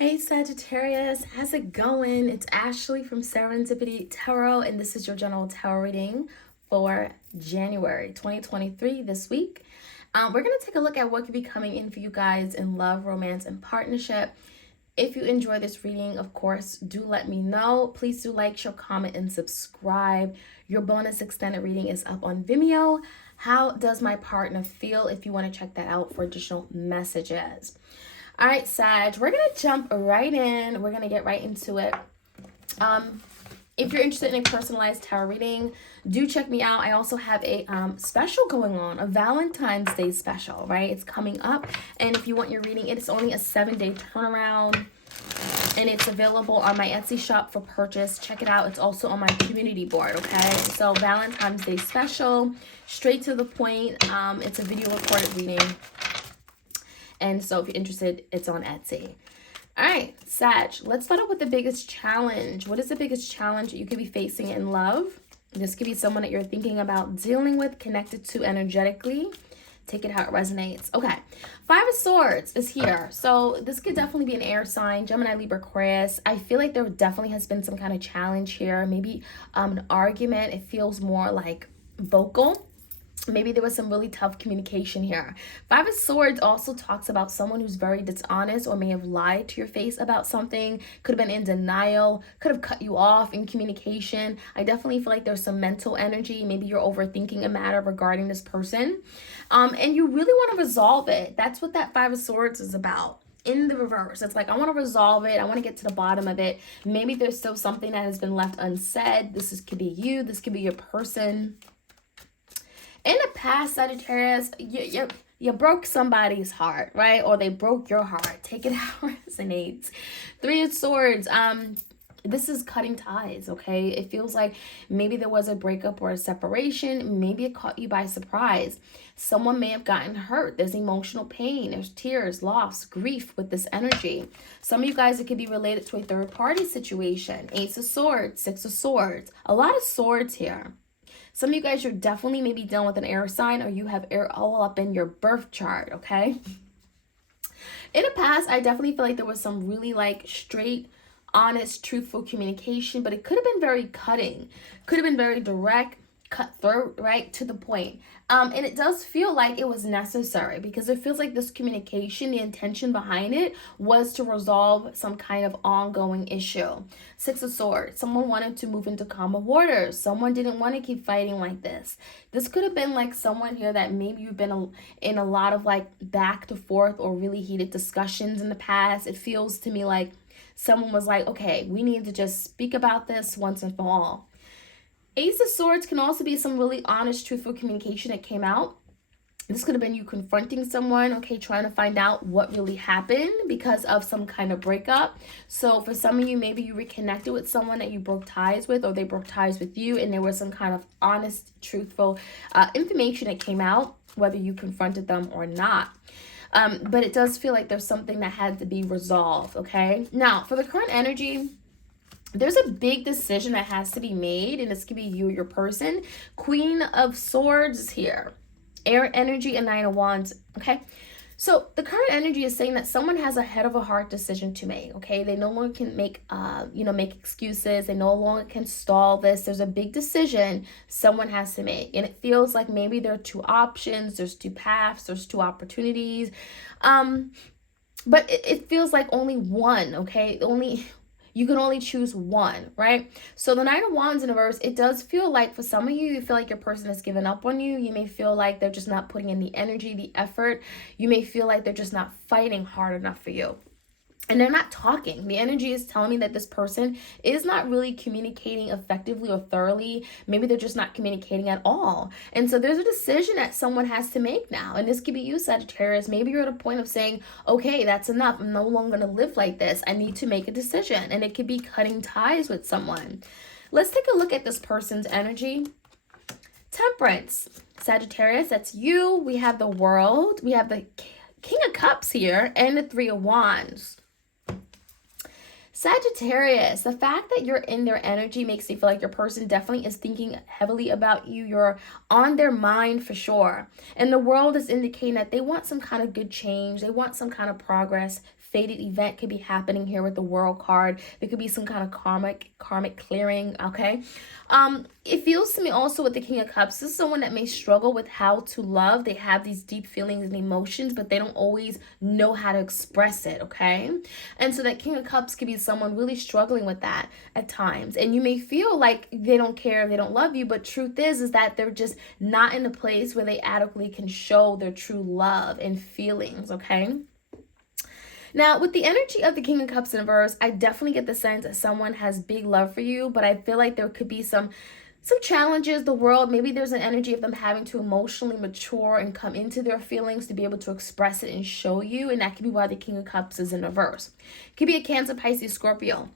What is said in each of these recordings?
Hey Sagittarius, how's it going? It's Ashley from Serendipity Tarot, and this is your general tarot reading for January 2023 this week. We're going to take a look at what could be coming in for you guys in love, romance, and partnership. If you enjoy this reading, of course, do let me know. Please do like, share, comment, and subscribe. Your bonus extended reading is up on Vimeo. How does my partner feel? If you want to check that out for additional messages. All right, Sag, we're going to jump right in. We're going to get right into it. If you're interested in a personalized tarot reading, do check me out. I also have a special going on, a Valentine's Day special, right? It's coming up. And if you want your reading, it's only a 7-day turnaround. And it's available on my Etsy shop for purchase. Check it out. It's also on my community board, okay? So Valentine's Day special, straight to the point. It's a video recorded reading. And so if you're interested, it's on Etsy. All right, Sag, let's start off with the biggest challenge. What is the biggest challenge that you could be facing in love? This could be someone that you're thinking about dealing with, connected to energetically. Take it how it resonates. Okay, 5 of Swords is here. So this could definitely be an air sign, Gemini, Libra, Aquarius. I feel like there definitely has been some kind of challenge here. Maybe an argument. It feels more like vocal. Maybe there was some really tough communication here. 5 of Swords also talks about someone who's very dishonest or may have lied to your face about something. Could have been in denial. Could have cut you off in communication. I definitely feel like there's some mental energy. Maybe you're overthinking a matter regarding this person. And you really want to resolve it. That's what that 5 of Swords is about. In the reverse, it's like, I want to resolve it. I want to get to the bottom of it. Maybe there's still something that has been left unsaid. Could be you. This could be your person. In the past, Sagittarius, you broke somebody's heart, right? Or they broke your heart. Take it how it resonates. 3 of Swords. This is cutting ties, okay? It feels like maybe there was a breakup or a separation. Maybe it caught you by surprise. Someone may have gotten hurt. There's emotional pain. There's tears, loss, grief with this energy. Some of you guys, it could be related to a third-party situation. 8 of Swords, 6 of Swords. A lot of swords here. Some of you guys, you're definitely maybe dealing with an air sign, or you have air all up in your birth chart, okay? In the past, I definitely feel like there was some really like straight, honest, truthful communication, but it could have been very cutting. Could have been very direct, cutthroat, right? To the point. And it does feel like it was necessary because it feels like this communication, the intention behind it was to resolve some kind of ongoing issue. 6 of Swords. Someone wanted to move into calmer waters. Someone didn't want to keep fighting like this. This could have been like someone here that maybe you've been in a lot of like back to forth or really heated discussions in the past. It feels to me like someone was like, okay, we need to just speak about this once and for all. Ace of Swords can also be some really honest, truthful communication that came out. This could have been you confronting someone, okay, trying to find out what really happened because of some kind of breakup. So for some of you, maybe you reconnected with someone that you broke ties with, or they broke ties with you, and there was some kind of honest, truthful information that came out, whether you confronted them or not. But it does feel like there's something that had to be resolved, okay? Now, for the current energy, there's a big decision that has to be made, and this could be you or your person. Queen of Swords is here. Air energy and 9 of Wands, okay? So the current energy is saying that someone has a head of a heart decision to make, okay? They no longer can make excuses. They no longer can stall this. There's a big decision someone has to make, and it feels like maybe there are 2 options. There's 2 paths. There's 2 opportunities. But it feels like only one, okay? You can only choose one, right? So the 9 of Wands in reverse, it does feel like for some of you, you feel like your person has given up on you. You may feel like they're just not putting in the energy, the effort. You may feel like they're just not fighting hard enough for you. And they're not talking. The energy is telling me that this person is not really communicating effectively or thoroughly. Maybe they're just not communicating at all. And so there's a decision that someone has to make now. And this could be you, Sagittarius. Maybe you're at a point of saying, okay, that's enough. I'm no longer going to live like this. I need to make a decision. And it could be cutting ties with someone. Let's take a look at this person's energy. Temperance. Sagittarius, that's you. We have the World. We have the King of Cups here and the 3 of Wands. Sagittarius, the fact that you're in their energy makes me feel like your person definitely is thinking heavily about you. You're on their mind for sure. And the World is indicating that they want some kind of good change. They want some kind of progress. fated event could be happening here with the World card. There could be some kind of karmic clearing, okay? It feels to me also with the King of Cups, this is someone that may struggle with how to love. They have these deep feelings and emotions, but they don't always know how to express it, okay? And so that King of Cups could be someone really struggling with that at times. And you may feel like they don't care, they don't love you, but truth is that they're just not in a place where they adequately can show their true love and feelings, okay? Now, with the energy of the King of Cups in reverse, I definitely get the sense that someone has big love for you, but I feel like there could be some challenges, the world, maybe there's an energy of them having to emotionally mature and come into their feelings to be able to express it and show you, and that could be why the King of Cups is in reverse. It could be a Cancer, Pisces, Scorpio.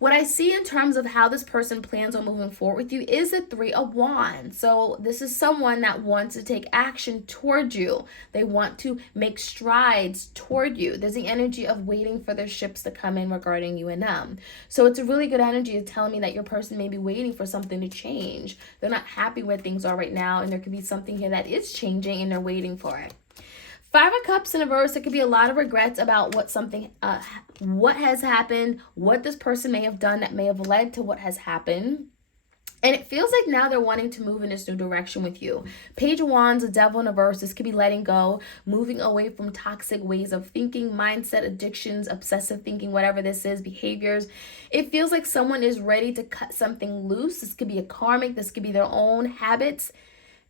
What I see in terms of how this person plans on moving forward with you is the Three of Wands. So this is someone that wants to take action toward you. They want to make strides toward you. There's the energy of waiting for their ships to come in regarding you and them. So it's a really good energy to tell me that your person may be waiting for something to change. They're not happy where things are right now, and there could be something here that is changing and they're waiting for it. Five of Cups in reverse, it could be a lot of regrets about what has happened, what this person may have done that may have led to what has happened. And it feels like now they're wanting to move in this new direction with you. Page of Wands, the Devil in reverse, this could be letting go, moving away from toxic ways of thinking, mindset, addictions, obsessive thinking, whatever this is, behaviors. It feels like someone is ready to cut something loose. This could be a karmic, this could be their own habits.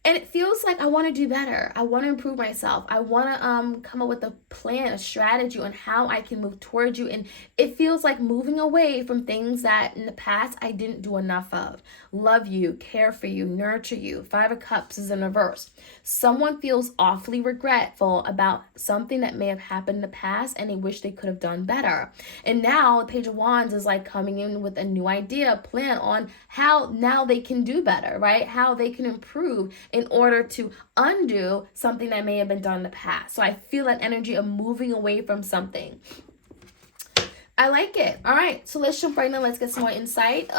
And it feels like I want to do better. I want to improve myself. I want to come up with a plan, a strategy on how I can move towards you. And it feels like moving away from things that in the past I didn't do enough of. Love you, care for you, nurture you. Five of Cups is in reverse. Someone feels awfully regretful about something that may have happened in the past and they wish they could have done better. And now the Page of Wands is like coming in with a new idea, a plan on how now they can do better, right? How they can improve in order to undo something that may have been done in the past. So I feel that energy of moving away from something. I like it. All right, so let's jump right in. Let's get some more insight.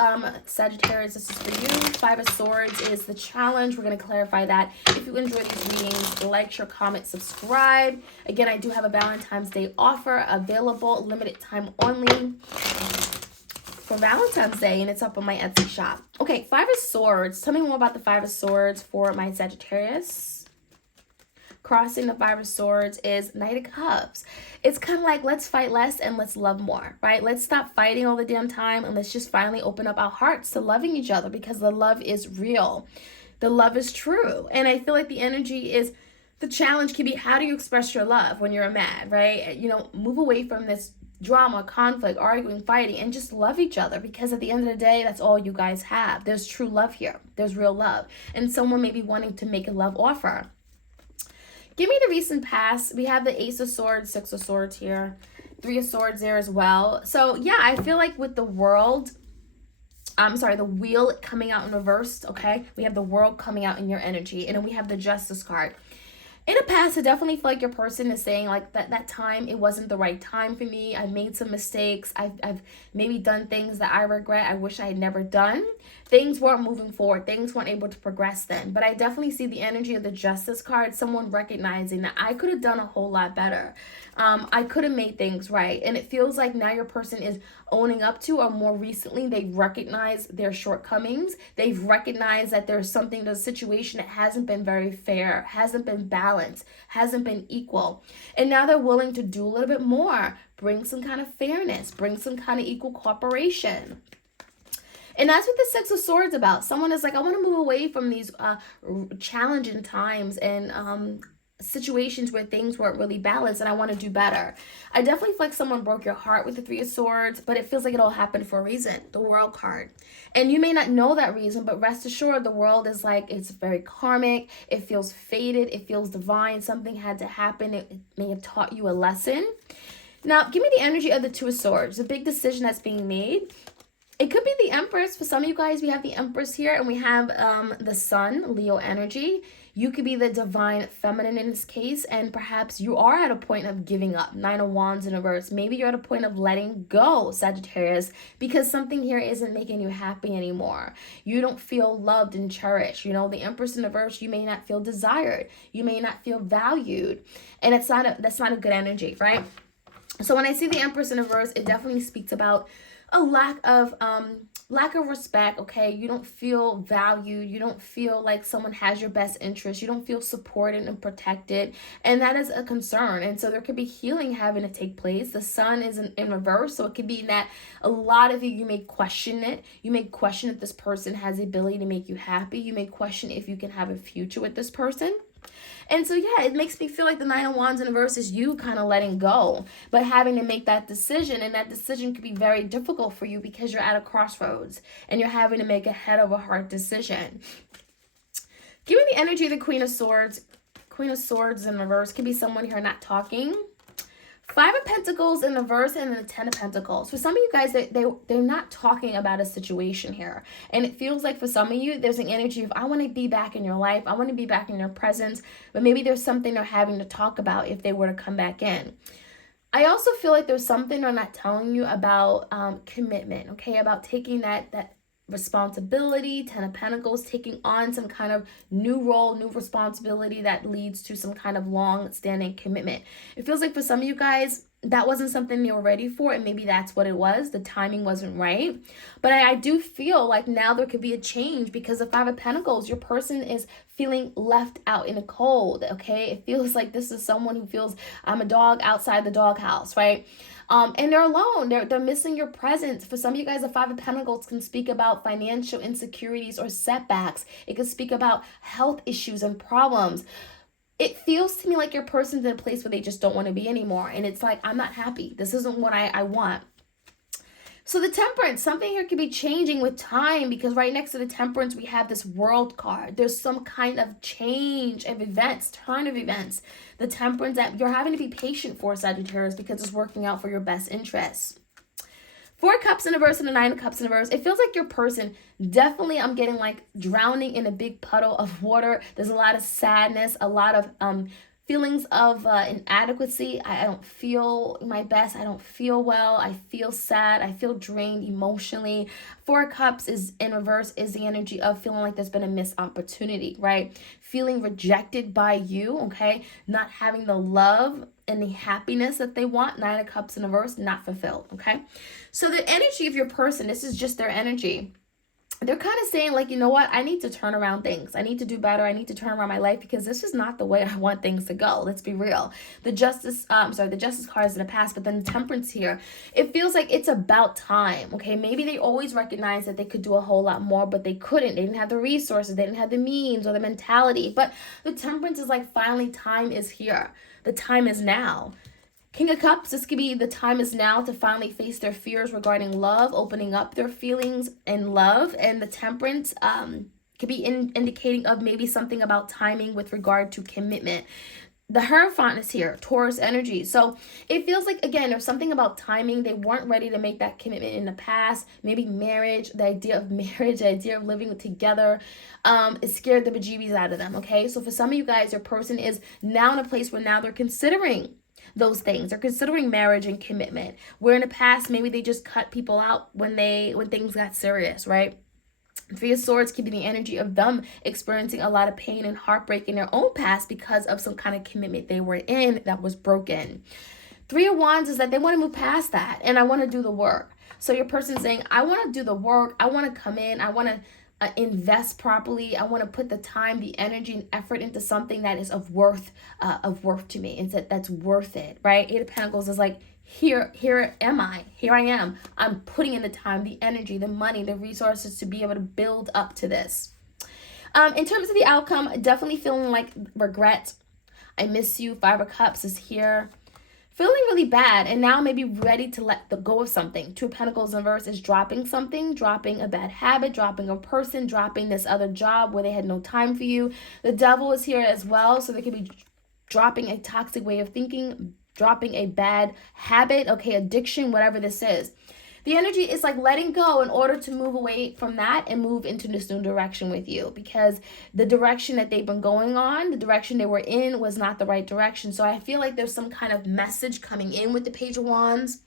Sagittarius, this is for you. Five of Swords is the challenge. We're going to clarify that. If you enjoy these readings, like, share, comment, subscribe. Again, I do have a Valentine's Day offer available, limited time only for Valentine's Day, and it's up on my Etsy shop. Okay, Five of Swords. Tell me more about the Five of Swords for my Sagittarius. Crossing the Five of Swords is Knight of Cups. It's kind of like, let's fight less and let's love more, right? Let's stop fighting all the damn time and let's just finally open up our hearts to loving each other, because the love is real. The love is true. And I feel like the energy is, the challenge can be, how do you express your love when you're mad, right? You know, move away from this drama, conflict, arguing, fighting, and just love each other, because at the end of the day, that's all you guys have. There's true love here. There's real love. And someone may be wanting to make a love offer. Give me the recent past. We have the Ace of Swords, Six of Swords here, Three of Swords there as well. So yeah, I feel like with the World, the Wheel coming out in reverse, okay? We have the World coming out in your energy, and then we have the Justice card. In the past, I definitely feel like your person is saying like that time, it wasn't the right time for me. I made some mistakes. I've maybe done things that I regret. I wish I had never done. Things weren't moving forward. Things weren't able to progress then. But I definitely see the energy of the Justice card, someone recognizing that I could have done a whole lot better. I could have made things right. And it feels like now your person is owning up to, or more recently, they've recognized their shortcomings. They've recognized that there's something, the situation that hasn't been very fair, hasn't been balanced, hasn't been equal. And now they're willing to do a little bit more, bring some kind of fairness, bring some kind of equal cooperation. And that's what the Six of Swords about. Someone is like, I want to move away from these challenging times and situations where things weren't really balanced, and I want to do better. I definitely feel like someone broke your heart with the Three of Swords, but it feels like it all happened for a reason, the World card. And you may not know that reason, but rest assured, the World is like, it's very karmic, it feels fated, it feels divine, something had to happen, it may have taught you a lesson. Now, give me the energy of the Two of Swords, a big decision that's being made. It could be the Empress. For some of you guys, we have the Empress here, and we have the Sun, Leo energy. You could be the divine feminine in this case, and perhaps you are at a point of giving up. Nine of Wands in reverse. Maybe you're at a point of letting go, Sagittarius, because something here isn't making you happy anymore. You don't feel loved and cherished. You know, the Empress in reverse, you may not feel desired. You may not feel valued, and that's not a good energy, right? So when I see the Empress in reverse, it definitely speaks about a lack of respect. Okay, you don't feel valued, you don't feel like someone has your best interest, you don't feel supported and protected, and that is a concern. And so there could be healing having to take place. The Sun is in reverse, so it could be that a lot of you may question it. You may question if this person has the ability to make you happy. You may question if you can have a future with this person. And so, yeah, it makes me feel like the Nine of Wands in reverse is you kind of letting go, but having to make that decision. And that decision could be very difficult for you because you're at a crossroads and you're having to make a head over heart decision. Give me the energy of the Queen of Swords. Queen of Swords in reverse could be someone here not talking. Five of Pentacles in reverse and then the Ten of Pentacles. For some of you guys, they're not talking about a situation here. And it feels like for some of you, there's an energy of, I want to be back in your life. I want to be back in your presence. But maybe there's something they're having to talk about if they were to come back in. I also feel like there's something they're not telling you about commitment, okay? About taking that responsibility. Ten of Pentacles, taking on some kind of new role, new responsibility that leads to some kind of long-standing commitment. It feels like for some of you guys, that wasn't something you were ready for, and maybe that's what it was. The timing wasn't right. But I do feel like now there could be a change because the Five of Pentacles, your person is feeling left out in the cold, okay? It feels like this is someone who feels, I'm a dog outside the doghouse, right? And they're alone. They're missing your presence. For some of you guys, the Five of Pentacles can speak about financial insecurities or setbacks. It can speak about health issues and problems. It feels to me like your person's in a place where they just don't want to be anymore. And it's like, I'm not happy. This isn't what I want. So the Temperance, something here could be changing with time because right next to the Temperance, we have this World card. There's some kind of change of events, turn of events. The Temperance that you're having to be patient for, Sagittarius, because it's working out for your best interests. Four Cups in reverse and the Nine of Cups in reverse. It feels like your person, definitely I'm getting like drowning in a big puddle of water. There's a lot of sadness, a lot of feelings of inadequacy. I don't feel my best. I don't feel well. I feel sad. I feel drained emotionally. Four Cups is in reverse is the energy of feeling like there's been a missed opportunity, right? Feeling rejected by you, okay? Not having the love and the happiness that they want. Nine of Cups in reverse, not fulfilled, okay? So the energy of your person, this is just their energy. They're kind of saying like, you know what? I need to turn around things. I need to do better. I need to turn around my life because this is not the way I want things to go. Let's be real. The Justice card is in the past, but then the Temperance here, it feels like it's about time. Okay, maybe they always recognized that they could do a whole lot more, but they couldn't. They didn't have the resources. They didn't have the means or the mentality. But the Temperance is like, finally, time is here. The time is now. King of Cups, this could be the time is now to finally face their fears regarding love, opening up their feelings in love. And the Temperance could be indicating of maybe something about timing with regard to commitment. The Hierophant is here, Taurus energy. So it feels like, again, there's something about timing. They weren't ready to make that commitment in the past. Maybe marriage, the idea of marriage, the idea of living together, it scared the bejeebies out of them, okay? So for some of you guys, your person is now in a place where now they're considering those things. They're considering marriage and commitment. Where in the past, maybe they just cut people out when things got serious, right? Three of Swords can be the energy of them experiencing a lot of pain and heartbreak in their own past because of some kind of commitment they were in that was broken. Three of Wands is that they want to move past that and I want to do the work. So your person's saying, I want to do the work. I want to come in. I want to invest properly. I want to put the time, the energy, and effort into something that is of worth to me. It's that's worth it, right? Eight of Pentacles is like, here am I. Here I am. I'm putting in the time, the energy, the money, the resources to be able to build up to this. In terms of the outcome, definitely feeling like regret. I miss you. Five of Cups is here. Feeling really bad and now maybe ready to let go of something. Two of Pentacles in reverse is dropping something, dropping a bad habit, dropping a person, dropping this other job where they had no time for you. The Devil is here as well, so they could be dropping a toxic way of thinking, dropping a bad habit, okay, addiction, whatever this is. The energy is like letting go in order to move away from that and move into this new direction with you because the direction that they've been going on, the direction they were in was not the right direction. So I feel like there's some kind of message coming in with the Page of Wands,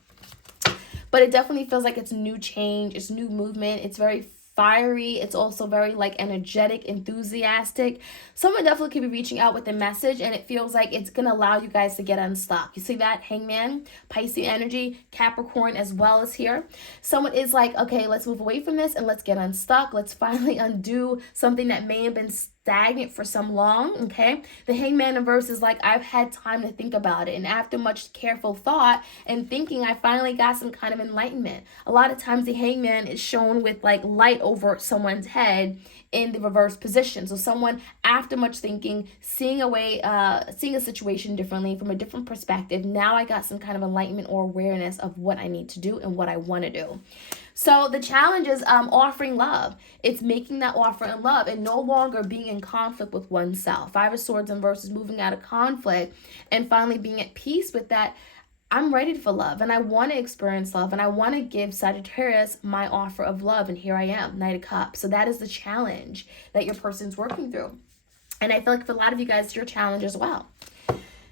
but it definitely feels like it's new change, it's new movement, it's very fiery. It's also very like energetic, enthusiastic. Someone definitely could be reaching out with a message, and it feels like it's going to allow you guys to get unstuck. You see that? Hangman, Pisces energy, Capricorn as well as here. Someone is like, okay, let's move away from this and let's get unstuck. Let's finally undo something that may have been stagnant for some long. Okay, the Hangman reverse is like, I've had time to think about it, and after much careful thought and thinking, I finally got some kind of enlightenment. A lot of times the Hangman is shown with like light over someone's head in the reverse position. So someone, after much thinking, seeing a situation differently from a different perspective, now I got some kind of enlightenment or awareness of what I need to do and what I want to do. So the challenge is offering love. It's making that offer in love and no longer being in conflict with oneself. Five of Swords in versus moving out of conflict and finally being at peace with that. I'm ready for love and I want to experience love and I want to give Sagittarius my offer of love. And here I am, Knight of Cups. So that is the challenge that your person's working through. And I feel like for a lot of you guys, it's your challenge as well.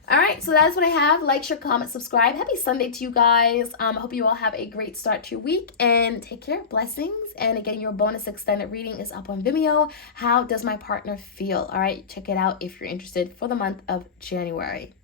All right, so that's what I have. Like, share, comment, subscribe. Happy Sunday to you guys. I hope you all have a great start to your week and take care. Blessings. And again, your bonus extended reading is up on Vimeo. How does my partner feel? All right, check it out if you're interested for the month of January.